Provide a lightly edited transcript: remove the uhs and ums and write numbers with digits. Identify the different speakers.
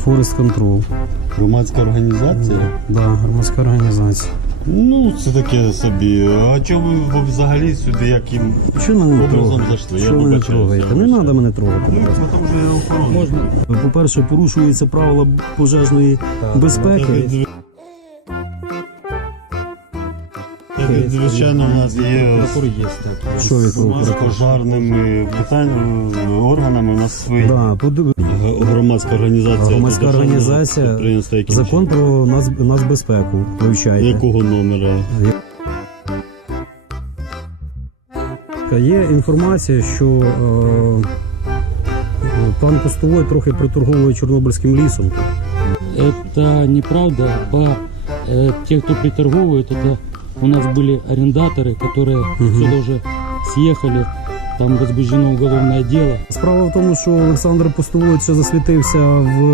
Speaker 1: Forest Control.
Speaker 2: Громадська організація?
Speaker 1: Да, громадська організація.
Speaker 2: Ну, це таке собі. А чого ви взагалі сюди яким
Speaker 1: Чого мене
Speaker 2: образом
Speaker 1: трогаєте?
Speaker 2: зайшли?
Speaker 1: Чого ви не трогаєте? Не треба мене трогати.
Speaker 2: Ну, тому що я охорона.
Speaker 1: Можна. По-перше, порушуються правила пожежної безпеки.
Speaker 2: Звичайно, у нас є
Speaker 1: Що від
Speaker 2: з
Speaker 1: прокуратури?
Speaker 2: пожежними органами, у нас свої.
Speaker 1: Да,
Speaker 2: Громадська організація.
Speaker 1: Громадська
Speaker 2: державне
Speaker 1: організація,
Speaker 2: підприємство, яке
Speaker 1: закон про нацбезпеку вивчайте.
Speaker 2: якого номера?
Speaker 1: Є інформація, що пан Постовой трохи приторговує Чорнобильським лісом.
Speaker 3: Это неправда. Те, кто приторговывает, это у нас были арендаторы, которые сюда уже съехали. Там возбуждено уголовное дело.
Speaker 1: Справа в тому, що Олександр Постовой ще засвітився в